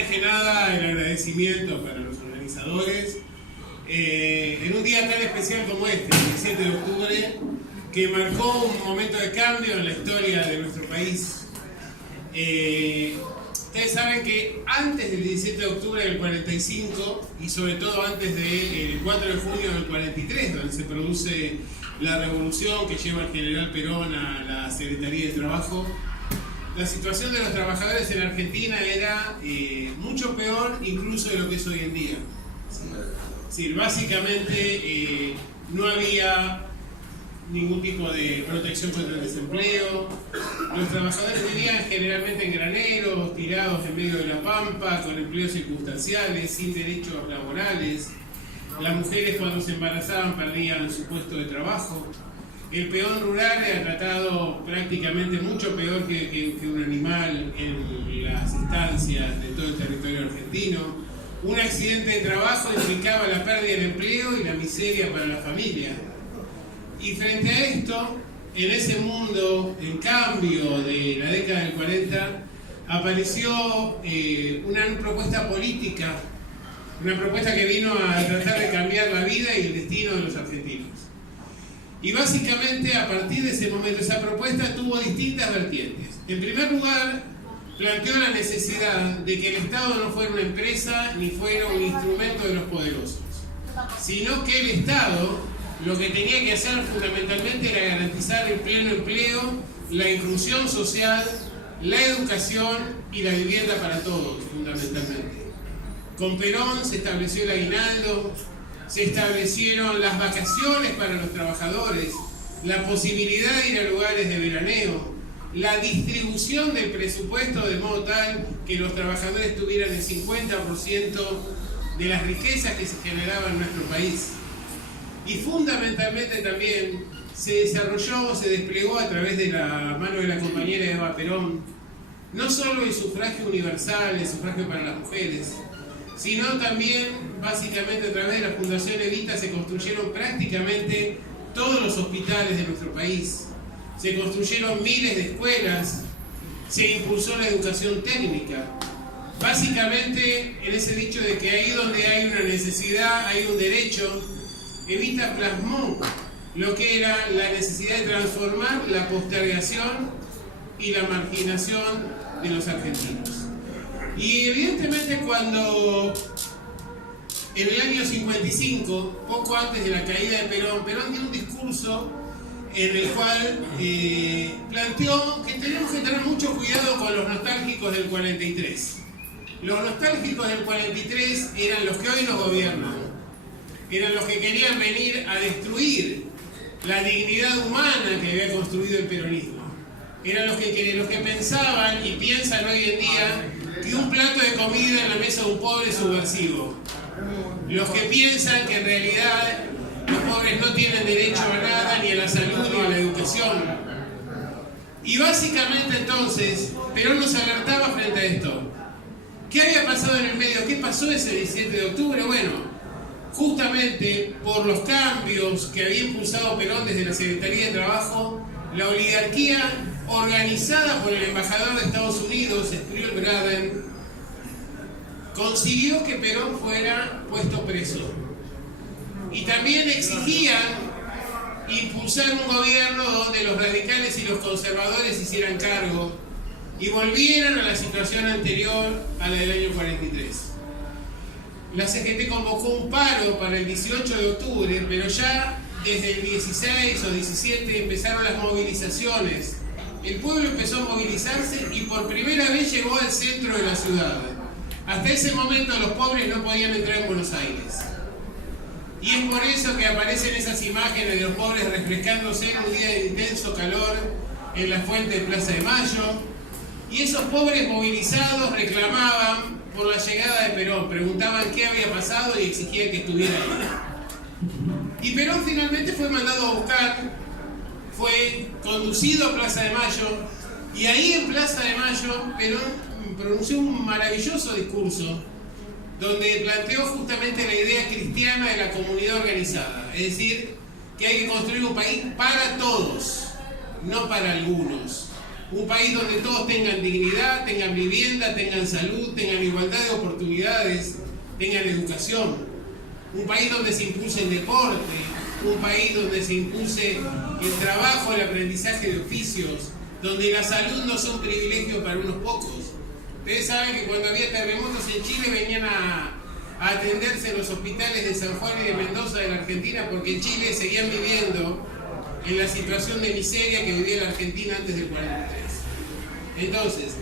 Antes que nada, el agradecimiento para los organizadores. En un día tan especial como este, el 17 de octubre, que marcó un momento de cambio en la historia de nuestro país. Ustedes saben que antes del 17 de octubre del 45, y sobre todo antes del 4 de junio del 43, donde se produce la revolución que lleva al general Perón a la Secretaría de Trabajo, la situación de los trabajadores en Argentina era mucho peor incluso de lo que es hoy en día. Es decir, básicamente no había ningún tipo de protección contra el desempleo. Los trabajadores vivían generalmente en graneros, tirados en medio de la pampa, con empleos circunstanciales, sin derechos laborales. Las mujeres, cuando se embarazaban, perdían su puesto de trabajo. El peón rural era tratado prácticamente mucho peor que un animal en las instancias de todo el territorio argentino. Un accidente de trabajo implicaba la pérdida del empleo y la miseria para la familia. Y frente a esto, en ese mundo, en cambio de la década del 40, apareció una propuesta política, una propuesta que vino a tratar de cambiar la vida y el destino de los argentinos. Y básicamente, a partir de ese momento, esa propuesta tuvo distintas vertientes. En primer lugar, planteó la necesidad de que el Estado no fuera una empresa ni fuera un instrumento de los poderosos, sino que el Estado lo que tenía que hacer fundamentalmente era garantizar el pleno empleo, la inclusión social, la educación y la vivienda para todos, fundamentalmente. Con Perón se estableció el aguinaldo, se establecieron las vacaciones para los trabajadores, la posibilidad de ir a lugares de veraneo, la distribución del presupuesto de modo tal que los trabajadores tuvieran el 50% de las riquezas que se generaban en nuestro país. Y fundamentalmente también se desarrolló, se desplegó a través de la mano de la compañera Eva Perón, no solo el sufragio universal, el sufragio para las mujeres, sino también, básicamente a través de la Fundación Evita, se construyeron prácticamente todos los hospitales de nuestro país, se construyeron miles de escuelas, se impulsó la educación técnica. Básicamente, en ese dicho de que ahí donde hay una necesidad, hay un derecho, Evita plasmó lo que era la necesidad de transformar la postergación y la marginación de los argentinos. Y evidentemente cuando en el año 55, poco antes de la caída de Perón, Perón dio un discurso en el cual planteó que tenemos que tener mucho cuidado con los nostálgicos del 43. Los nostálgicos del 43 eran los que hoy nos gobiernan, eran los que querían venir a destruir la dignidad humana que había construido el peronismo. Eran los que pensaban y piensan hoy en día que un plato de comida en la mesa de un pobre es subversivo. Los que piensan que en realidad los pobres no tienen derecho a nada, ni a la salud, ni a la educación. Y básicamente entonces, Perón nos alertaba frente a esto. ¿Qué había pasado en el medio? ¿Qué pasó ese 17 de octubre? Bueno, justamente por los cambios que había impulsado Perón desde la Secretaría de Trabajo, la oligarquía organizada por el embajador de Estados Unidos, Spriel Braden, consiguió que Perón fuera puesto preso. Y también exigían impulsar un gobierno donde los radicales y los conservadores hicieran cargo y volvieran a la situación anterior a la del año 43. La CGT convocó un paro para el 18 de octubre, pero ya desde el 16 o 17 empezaron las movilizaciones. El pueblo empezó a movilizarse y por primera vez llegó al centro de la ciudad. Hasta ese momento los pobres no podían entrar en Buenos Aires. Y es por eso que aparecen esas imágenes de los pobres refrescándose en un día de intenso calor en la fuente de Plaza de Mayo. Y esos pobres movilizados reclamaban por la llegada de Perón, preguntaban qué había pasado y exigían que estuviera ahí. Y Perón finalmente fue mandado a buscar, fue conducido a Plaza de Mayo, y ahí en Plaza de Mayo Perón pronunció un maravilloso discurso donde planteó justamente la idea cristiana de la comunidad organizada, es decir, que hay que construir un país para todos, no para algunos. un país donde todos tengan dignidad, tengan vivienda, tengan salud, tengan igualdad de oportunidades, tengan educación, un país donde se impulse el deporte, un país donde se impulse el trabajo, el aprendizaje de oficios, donde la salud no sea un privilegio para unos pocos. Ustedes saben que cuando había terremotos en Chile venían a atenderse en los hospitales de San Juan y de Mendoza de la Argentina, porque en Chile seguían viviendo en la situación de miseria que vivía la Argentina antes del 43. Entonces,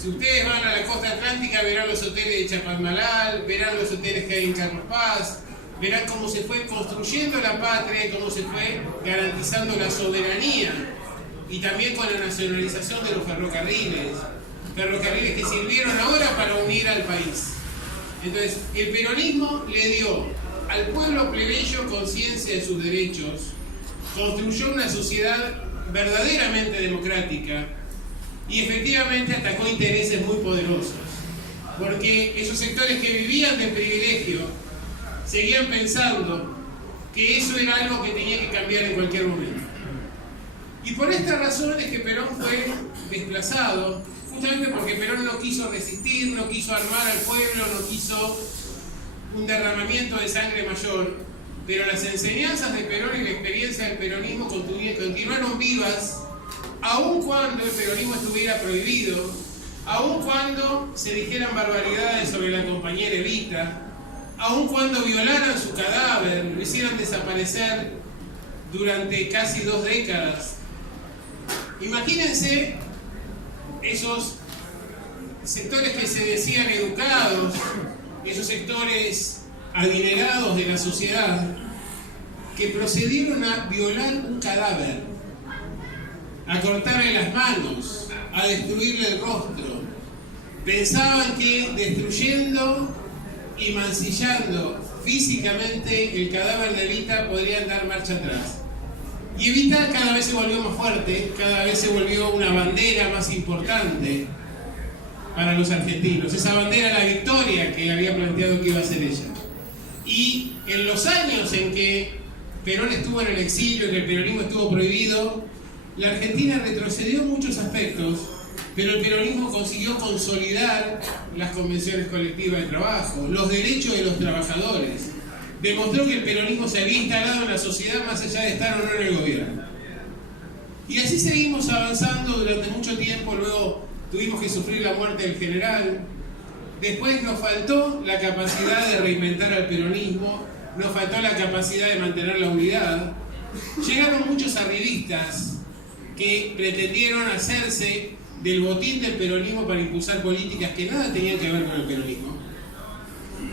si ustedes van a la costa atlántica, verán los hoteles de Chapadmalal, verán los hoteles que hay en Carlos Paz, verán cómo se fue construyendo la patria y cómo se fue garantizando la soberanía, y también con la nacionalización de los ferrocarriles que sirvieron ahora para unir al país. Entonces, el peronismo le dio al pueblo plebeyo conciencia de sus derechos, construyó una sociedad verdaderamente democrática y efectivamente atacó intereses muy poderosos, porque esos sectores que vivían del privilegio seguían pensando que eso era algo que tenía que cambiar en cualquier momento. Y por esta razón es que Perón fue desplazado, justamente porque Perón no quiso resistir, no quiso armar al pueblo, no quiso un derramamiento de sangre mayor, pero las enseñanzas de Perón y la experiencia del peronismo continuaron vivas, aun cuando el peronismo estuviera prohibido, aun cuando se dijeran barbaridades sobre la compañera Evita, aun cuando violaran su cadáver, lo hicieran desaparecer durante casi 2 décadas. Imagínense esos sectores que se decían educados, esos sectores adinerados de la sociedad, que procedieron a violar un cadáver, a cortarle las manos, a destruirle el rostro. Pensaban que destruyendo y mancillando físicamente el cadáver de Evita podrían dar marcha atrás. Y Evita cada vez se volvió más fuerte, cada vez se volvió una bandera más importante para los argentinos. Esa bandera, la victoria que había planteado que iba a ser ella. Y en los años en que Perón estuvo en el exilio, que el peronismo estuvo prohibido, la Argentina retrocedió en muchos aspectos, pero el peronismo consiguió consolidar las convenciones colectivas de trabajo, los derechos de los trabajadores. Demostró que el peronismo se había instalado en la sociedad más allá de estar o no en el gobierno. Y así seguimos avanzando durante mucho tiempo. Luego tuvimos que sufrir la muerte del general. Después nos faltó la capacidad de reinventar al peronismo, nos faltó la capacidad de mantener la unidad. Llegaron muchos arribistas que pretendieron hacerse del botín del peronismo para impulsar políticas que nada tenían que ver con el peronismo.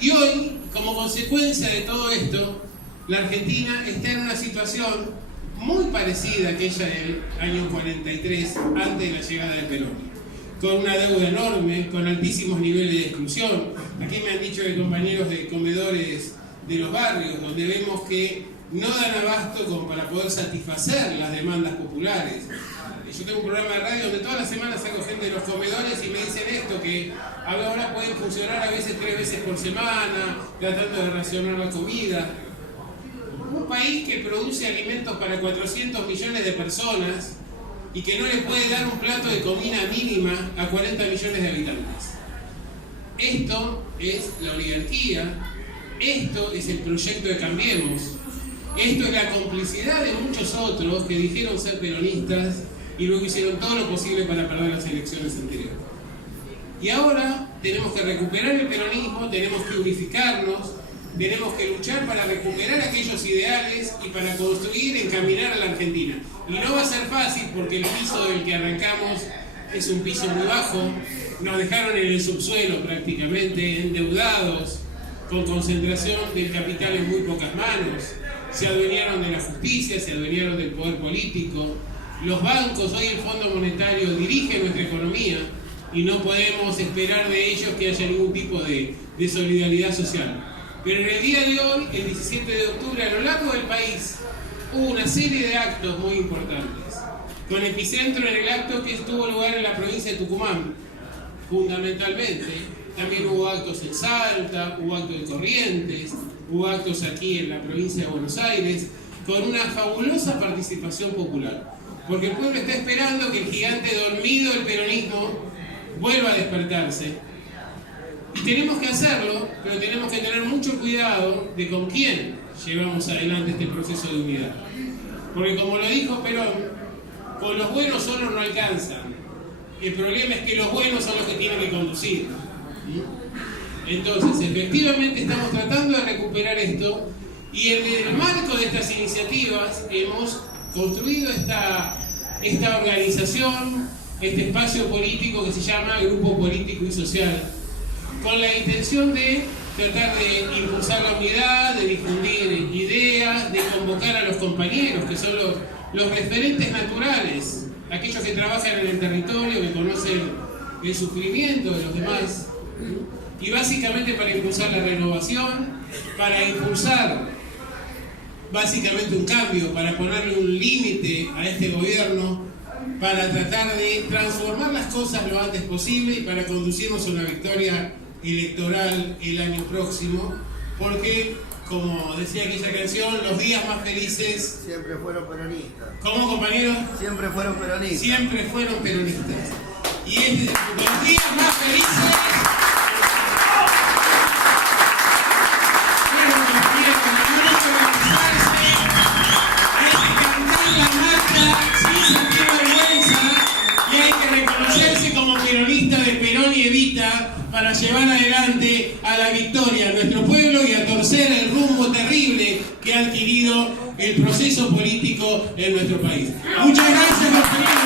Y hoy, como consecuencia de todo esto, la Argentina está en una situación muy parecida a aquella del año 43, antes de la llegada del Perón, con una deuda enorme, con altísimos niveles de exclusión. Aquí me han dicho de compañeros de comedores de los barrios, donde vemos que no dan abasto como para poder satisfacer las demandas populares. Yo tengo un programa de radio donde todas las semanas saco gente de los comedores y me dicen esto, que ahora pueden funcionar a veces 3 veces por semana, tratando de racionar la comida. Un país que produce alimentos para 400 millones de personas y que no le puede dar un plato de comida mínima a 40 millones de habitantes. Esto es la oligarquía, esto es el proyecto de Cambiemos, esto es la complicidad de muchos otros que dijeron ser peronistas y luego hicieron todo lo posible para perder las elecciones anteriores. Y ahora tenemos que recuperar el peronismo, tenemos que unificarnos, tenemos que luchar para recuperar aquellos ideales y para construir, encaminar a la Argentina. Y no va a ser fácil porque el piso del que arrancamos es un piso muy bajo, nos dejaron en el subsuelo prácticamente, endeudados, con concentración del capital en muy pocas manos, se adueñaron de la justicia, se adueñaron del poder político. Los bancos, hoy el Fondo Monetario dirige nuestra economía y no podemos esperar de ellos que haya ningún tipo de solidaridad social. Pero en el día de hoy, el 17 de octubre, a lo largo del país, hubo una serie de actos muy importantes, con epicentro en el acto que tuvo lugar en la provincia de Tucumán, fundamentalmente. También hubo actos en Salta, hubo actos en Corrientes, hubo actos aquí en la provincia de Buenos Aires, con una fabulosa participación popular. porque el pueblo está esperando que el gigante dormido, el peronismo, vuelva a despertarse. Y tenemos que hacerlo, pero tenemos que tener mucho cuidado de con quién llevamos adelante este proceso de unidad. Porque como lo dijo Perón, con los buenos solos no alcanzan. El problema es que los buenos son los que tienen que conducir. Entonces, efectivamente estamos tratando de recuperar esto, y en el marco de estas iniciativas hemos construido esta organización, este espacio político que se llama Grupo Político y Social, con la intención de tratar de impulsar la unidad, de difundir ideas, de convocar a los compañeros, que son los referentes naturales, aquellos que trabajan en el territorio, que conocen el sufrimiento de los demás, y básicamente para impulsar la renovación, para impulsar básicamente un cambio, para ponerle un límite a este gobierno, para tratar de transformar las cosas lo antes posible y para conducirnos a una victoria electoral el año próximo, porque, como decía aquella canción, los días más felices siempre fueron peronistas. ¿Cómo, compañeros? Siempre fueron peronistas. Siempre fueron peronistas. Y los días más felices fueron los días cuando uno puede organizarse, hay que cantar la marcha sin sentir vergüenza y hay que reconocerse como peronista de Perón y Evita para llevar adelante a la victoria a nuestro pueblo y a torcer el rumbo terrible que ha adquirido el proceso político en nuestro país. Muchas gracias, compañeros.